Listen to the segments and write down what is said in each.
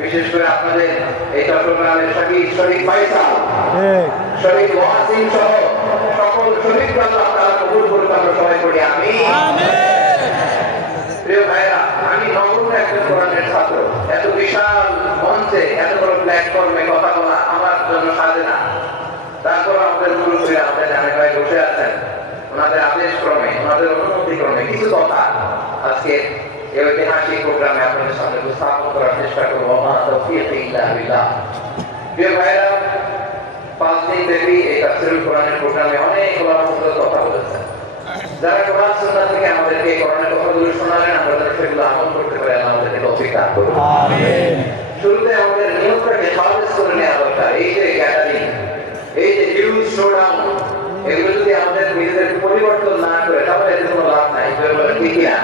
বিশেষ করে আপনাদের এই চট্টগ্রামের শরীফ ফাইসাল, শরীফ ওয়াসিম সহ সকল শরীফকে আপনারা কবুল করুন, আমরা সবাই করি আমিন। প্রিয় ভাইরা, আমি নগর একজন কোরআনের ছাত্র। এত বিশাল মঞ্চে এত বড় প্ল্যাটফর্মে কথা বলা আমার জন্য সাজে না। তারপর আমাদের গুরুত্ব আমাদের জানে ভাই বসে আছেন, ওনাদের আদেশ ক্রমে, ওনাদের অনুমতি ক্রমে কিছু কথা আজকে এই ঐতিহাসিক প্রোগ্রামে আপনাদের সামনে উপস্থাপন করার চেষ্টা করবো। প্রিয় ভাইরা, 5 দিন ব্যাপী এই তাফসীরুল কোরআনের প্রোগ্রামে অনেক ওলামাদের কথা বলেছেন। যারা কোরআন সুন্নাহ থেকে আমাদেরকে কোরআনের কথাগুলো শোনালেন, আমরা যেন সেগুলো আমল করতে পারি, আল্লাহ আমাদেরকে তৌফিক দান করুন। আমিন। শুরুতে আমাদের নিয়মটাকে খালেস করে নেওয়া দরকার। এই যে গ্যাদারিং, এই যে হিউজ শোডাউন, এগুলো যদি আমাদের নিজেদের পরিবর্তন না করে তাহলে এর কোনো লাভ নাই। ঠিক না?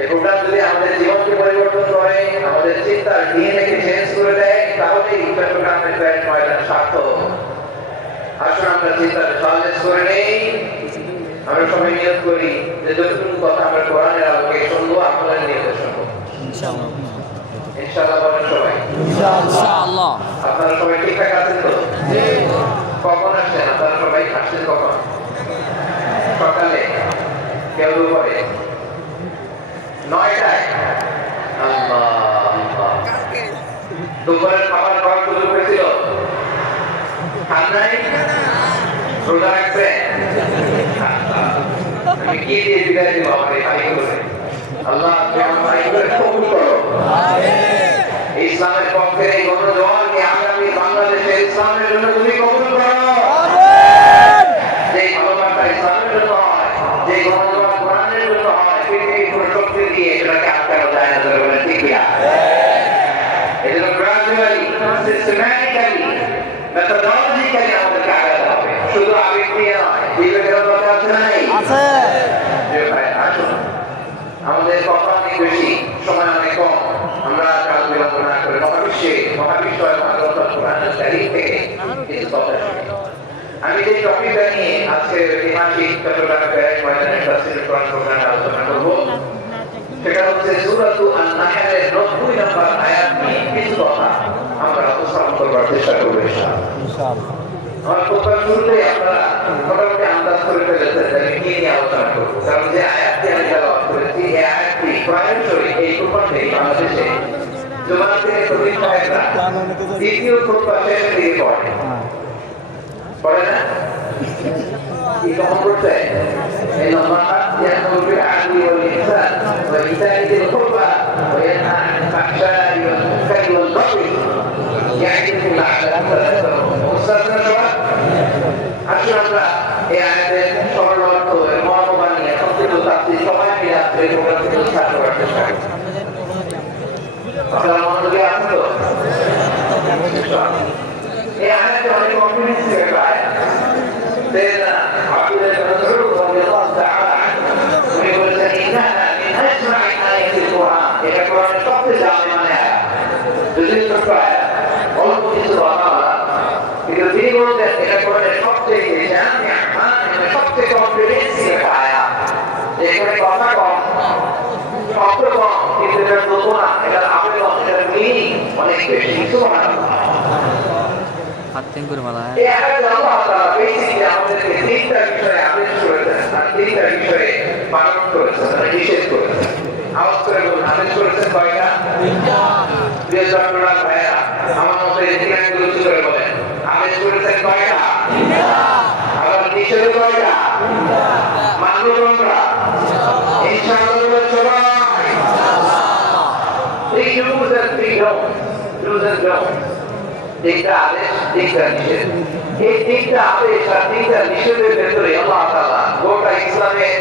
এই প্রোগ্রাম যদি আমাদের জীবনকে পরিবর্তন করে, আমাদের চিন্তার ডিএনএকে চেঞ্জ করে দেয়, তাহলে এই চট্টগ্রামের ব্যান্ড ময়দান সার্থক। আসুন আমরা চিন্তাকে খালেস করে নেই। আমরা সবাই নিয়ত করি যে যতটুকু কথা আমরা কোরআনের আলোকে শুনবো, আমলের নিয়তে শুনবো ইনশাআল্লাহ। ইনশাআল্লাহ বলেন সবাই ইনশাআল্লাহ। আপনারা সবাই ঠিকঠাক আছেন তো? জি। কখন আসছেন আপনারা সবাই? আসছেন কখন? সকালে, কেউ দুপুরে, 9টায়? আল্লাহ আল্লাহ। দুপুরের খাবার খাওয়ার সুযোগ হয়েছিল? খান নাই? রোজা রাখছেন? আমি কি দিয়ে বিদায় দিব আমাকে খালি করে? আল্লাহ আমার ইবাদত কবুল করো। আমিন। ইসলামের পক্ষে এই গণজোয়ারকে আগামী বাংলাদেশে ইসলামের জন্য তুমি কবুল করো। আমিন। যে ভালোবাসা ইসলামের জন্য হয়, যে গণজোয়ার কোরআনের জন্য হয়, পৃথিবীর পুরো শক্তি দিয়ে এটাকে আটকানো যায় না। বলেন ঠিক কিনা? এজন্য গ্রাজুয়ালি, সিস্টেম্যাটিক্যালি, মেথোডলজিক্যালি আমাদেরকে আগাতে হবে। শুধু আবেগ দিয়ে নয়। বিবেকের কথা আছে না? আছে। আসুন, আমাদের কথা অনেক বেশি, সময় অনেক কম। আমরা কাল বিলম্ব না করে মহাবিশ্বয় কোরআনের তারিখ থেকে কিছু কথা শুনি। আমি যে টপিকটা নিয়ে আজকে ঐতিহাসিক চট্টগ্রামের ব্যান্ড ময়দানের তাফসীরুল কোরআন প্রোগ্রামে আলোচনা করব, সেটা হচ্ছে সূরাতুল আন-নাহলের 90 নম্বর আয়াত নিয়ে কিছু কথা আমরা উপস্থাপন করবার চেষ্টা করব ইনশাআল্লাহ। আমার কথা শুরুতেই আপনারা মোটামুটি আন্দাজ করে ফেলেছেন যে আমি কি নিয়ে আলোচনা করবো। কারণ যে আয়াতটি আমি তেলাওয়াত করেছি, এই আয়াতটি প্রায়শই এই কুরবানে বাংলাদেশে জুমার দিনে তৌহিদ সাহেবরা দ্বিতীয় খুতবা শেষের দিকে পড়ে না? কি কখন করছে? এই নম্বর ইয়াকুলু বিল আদলি ওয়াল ইহসান ওয়া ইতাই যিল কুরবা ওয়া ইয়ানহা আনিল ফাহশাই ওয়াল মুনকারি ওয়াল বাগই ইয়াইদুকুম লাআল্লাকুম তাযাক্কারুন। আসুন আমরা এই আয়াতের সরল অর্থ এবং মর্মবাণী সংক্ষিপ্ত তাফসীর সবাই মিলে আজকে এই প্রোগ্রাম থেকে স্টার্ট করার চেষ্টা করব। আপনারা মনোযোগী আছেন তো? এই আয়াতটি অনেক কনফিডেন্সিভ একটা আয়াত। সাইয়েদনা আব্দুল্লাহ ইবনে মাসউদ রাদিয়াল্লাহু তাআলা আনহু উনি বলেছেন, ইন্নাহা মিন আজমা'i আয়াতিল কুরআন। এটা কোরআনের সবচেয়ে জামেমানে আয়াত। যদিও ছোট্ট আয়াত, অল্প কিছু কথা বলা, কিন্তু তিনি বলতেন এটা কোরআনের সবচেয়ে সবচেয়ে কনফিডেন্সিভ একটা আয়াত। এখানে কথা কম, শব্দ কম, কিন্তু এটার নতুনা, এটার আবেদন, এটার মিনিং অনেক বেশি। সুবহানাল্লাহ। এই আয়াতে আল্লাহ তাআলা বেসিক্যালি আমাদেরকে 3টা বিষয়ে আদেশ করেছেন আর 3টা বিষয়ে বারণ করেছেন, নিষেধ করেছেন। আওয়াজ করে বলুন, আদেশ করেছেন কয়টা? 3টা। প্রিয় চট্টগ্রাম ভাইয়া, আমার মতো এই 3টা উচ্চ করে বলেন, আদেশ করেছেন কয়টা? 3টা। আবার নিষেধ কয়টা? 3টা। মানব তোমরা ইনশাআল্লাহ সবাই ইনশাআল্লাহ। এই do's and don'ts, 3টা আদেশ, 3টা নিষেধ। এই 3টা আদেশ আর 3টা নিষেধের ভেতরে আল্লাহ তাআলা গোটা ইসলামের